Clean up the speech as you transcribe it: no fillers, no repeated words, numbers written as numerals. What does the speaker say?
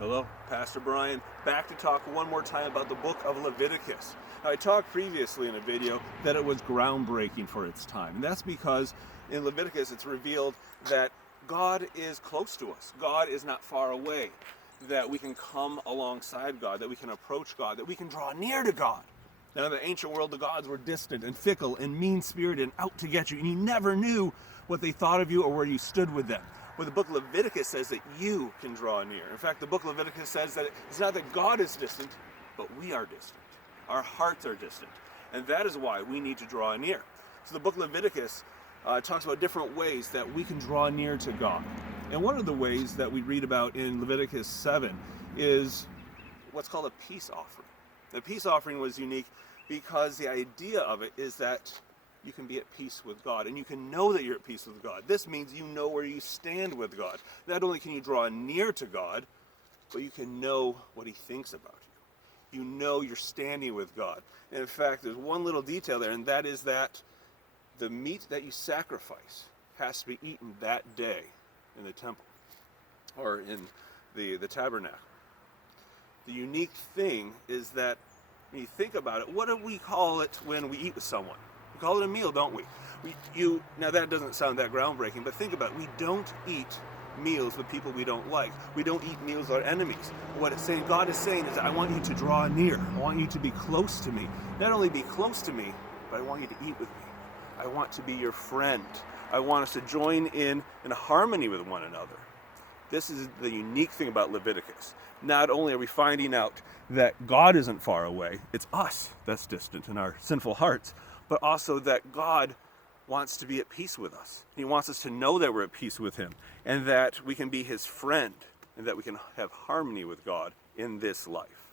Hello, Pastor Bryon, back to talk one more time about the book of Leviticus. Now, I talked previously in a video that it was groundbreaking for its time, and that's because in Leviticus it's revealed that God is close to us. God is not far away, that we can come alongside God, that we can approach God, that we can draw near to God. Now, in the ancient world, the gods were distant and fickle and mean-spirited and out to get you, and you never knew what they thought of you or where you stood with them. But the book of Leviticus says that you can draw near. In fact, the book of Leviticus says that it's not that God is distant, but we are distant. Our hearts are distant. And that is why we need to draw near. So the book of Leviticus talks about different ways that we can draw near to God. And one of the ways that we read about in Leviticus 7 is what's called a peace offering. The peace offering was unique because the idea of it is that you can be at peace with God, and you can know that you're at peace with God. This means you know where you stand with God. Not only can you draw near to God, but you can know what He thinks about you. You know you're standing with God. And in fact, there's one little detail there, and that is that the meat that you sacrifice has to be eaten that day in the temple, or in the tabernacle. The unique thing is that when you think about it, what do we call it when we eat with someone? We call it a meal, don't we? Now that doesn't sound that groundbreaking, but think about it. We don't eat meals with people we don't like. We don't eat meals with our enemies. What it's saying, God is saying is, I want you to draw near. I want you to be close to me. Not only be close to me, but I want you to eat with me. I want to be your friend. I want us to join in harmony with one another. This is the unique thing about Leviticus. Not only are we finding out that God isn't far away, it's us that's distant in our sinful hearts, but also that God wants to be at peace with us. He wants us to know that we're at peace with Him, and that we can be His friend, and that we can have harmony with God in this life.